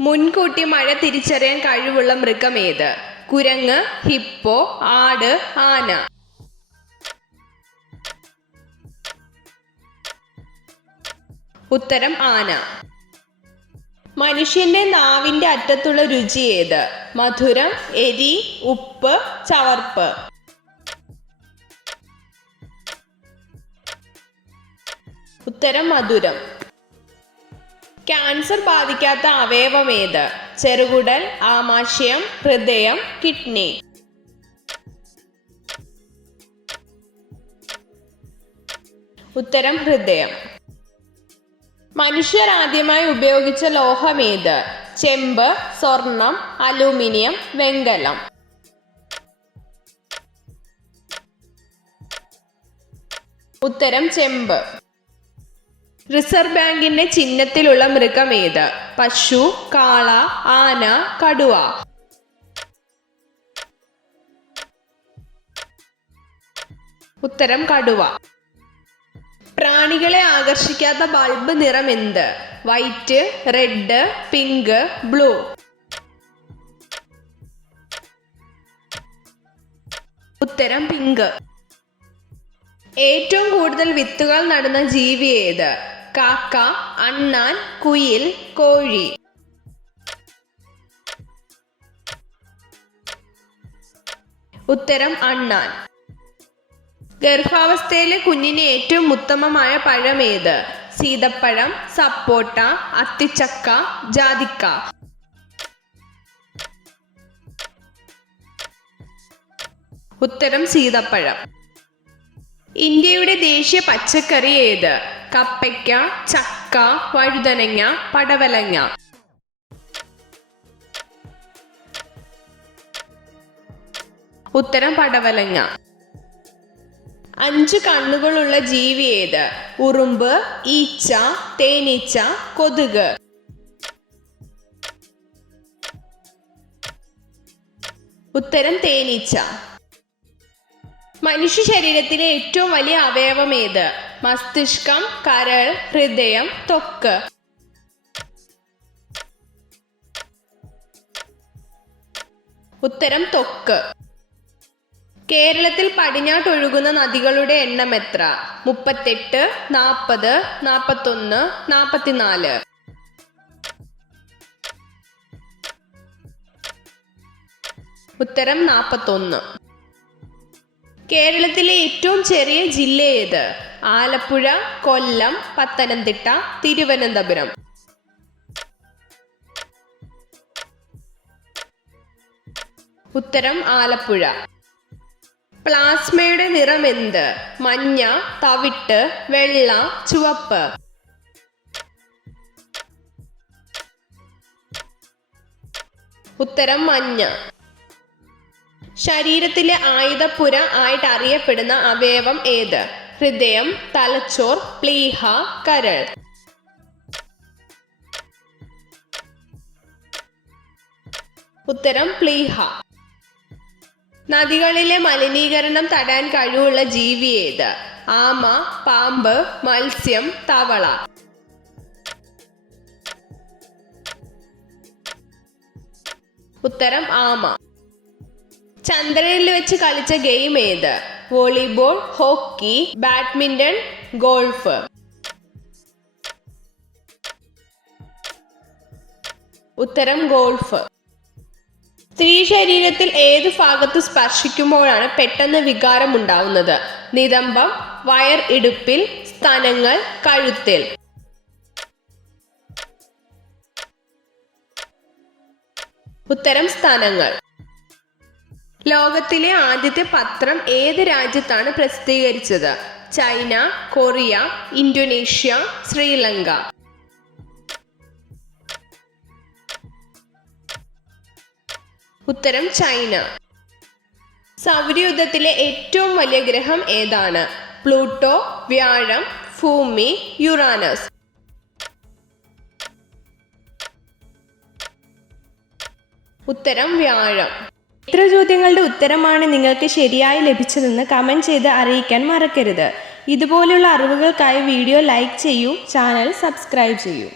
മുൻകൂട്ടി മഴ തിരിച്ചറിയാൻ കഴിവുള്ള മൃഗം ഏത്? കുരങ്ങ്, ഹിപ്പോ, ആട്, ആന. ഉത്തരം ആന. മനുഷ്യന്റെ നാവിന്റെ അറ്റത്തുള്ള രുചി ഏത്? മധുരം, എരി, ഉപ്പ്, ചവർപ്പ്. ഉത്തരം മധുരം. ക്യാൻസർ ബാധിക്കാത്ത അവയവം ഏത്? ചെറുകുടൽ, ആമാശയം, ഹൃദയം, കിഡ്നി. ഉത്തരം ഹൃദയം. മനുഷ്യർ ആദ്യമായി ഉപയോഗിച്ച ലോഹം ഏത്? ചെമ്പ്, സ്വർണം, അലൂമിനിയം, വെങ്കലം. ഉത്തരം ചെമ്പ്. റിസർവ് ബാങ്കിന്റെ ചിഹ്നത്തിലുള്ള മൃഗം ഏത്? പശു, കാള, ആന, കടുവ. ഉത്തരം കടുവ. പ്രാണികളെ ആകർഷിക്കാത്ത ബൾബ് നിറം എന്ത്? White, red, pink, blue. ഉത്തരം പിങ്ക്. ഏറ്റവും കൂടുതൽ വിത്തുകൾ നടുന്ന ജീവി ഏത്? കാക്ക, അണ്ണാൻ, കുയിൽ, കോഴി. ഉത്തരം അണ്ണാൻ. ഗർഭാവസ്ഥയിലെ കുഞ്ഞിന് ഏറ്റവും ഉത്തമമായ പഴം ഏത്? സീതപ്പഴം, സപ്പോട്ട, അത്തിച്ചക്ക, ജാതിക്ക. ഉത്തരം സീതപ്പഴം. ഇന്ത്യയുടെ ദേശീയ പച്ചക്കറി ഏത്? കപ്പയ്ക്ക, ചക്ക, വഴുതനങ്ങ, പടവലങ്ങ. ഉത്തരം പടവലങ്ങ. 5 കണ്ണുകളുള്ള ജീവി ഏത്? ഉറുമ്പ്, ഈച്ച, തേനീച്ച, കൊതുക്. ഉത്തരം തേനീച്ച. മനുഷ്യ ശരീരത്തിലെ ഏറ്റവും വലിയ അവയവം ഏത്? മസ്തിഷ്കം, കരൾ, ഹൃദയം, ത്വക്ക്. ഉത്തരം ത്വക്ക്. കേരളത്തിൽ പടിഞ്ഞാട്ടൊഴുകുന്ന നദികളുടെ എണ്ണം എത്ര? 38, 40, 41, 44. ഉത്തരം 41. കേരളത്തിലെ ഏറ്റവും ചെറിയ ജില്ല ഏത്? ആലപ്പുഴ, കൊല്ലം, പത്തനംതിട്ട, തിരുവനന്തപുരം. ഉത്തരം ആലപ്പുഴ. പ്ലാസ്മയുടെ നിറം എന്ത്? മഞ്ഞ, തവിട്ട്, വെള്ള, ചുവപ്പ്. ഉത്തരം മഞ്ഞ. ശരീരത്തിലെ ആയുധപ്പുര ആയിട്ട് അറിയപ്പെടുന്ന അവയവം ഏത്? ഹൃദയം, തലച്ചോർ, പ്ലീഹ, കരൾ. ഉത്തരം പ്ലീഹ. നദികളിലെ മലിനീകരണം തടയാൻ കഴിവുള്ള ജീവി ഏത്? ആമ, പാമ്പ്, മത്സ്യം, തവള. ഉത്തരം ആമ. ചന്ദ്രനിൽ വെച്ച് കളിച്ച ഗെയിം ഏത്? Volleyball, hockey, badminton, golf. ഉത്തരം ഗോൾഫ്. സ്ത്രീ ശരീരത്തിൽ ഏത് ഭാഗത്ത് സ്പർശിക്കുമ്പോഴാണ് പെട്ടെന്ന് വികാരം ഉണ്ടാവുന്നത്? നിതംബം, വയർ ഇടുപ്പിൽ, സ്തനങ്ങൾ, കഴുത്തിൽ. ഉത്തരം സ്തനങ്ങൾ. ലോകത്തിലെ ആദ്യത്തെ പത്രം ഏത് രാജ്യത്താണ് പ്രസിദ്ധീകരിച്ചത്? China, Korea, Indonesia, Sri Lanka. ഉത്തരം ചൈന. സൗരയൂഥത്തിലെ ഏറ്റവും വലിയ ഗ്രഹം ഏതാണ്? പ്ലൂട്ടോ, വ്യാഴം, ഭൂമി, യുറാനസ്. ഉത്തരം വ്യാഴം. എത്ര ചോദ്യങ്ങളുടെ ഉത്തരമാണ് നിങ്ങൾക്ക് ശരിയായി ലഭിച്ചതെന്ന് കമൻറ്റ് ചെയ്ത് അറിയിക്കാൻ മറക്കരുത്. ഇതുപോലുള്ള അറിവുകൾക്കായി വീഡിയോ ലൈക്ക് ചെയ്യൂ, ചാനൽ സബ്സ്ക്രൈബ് ചെയ്യൂ.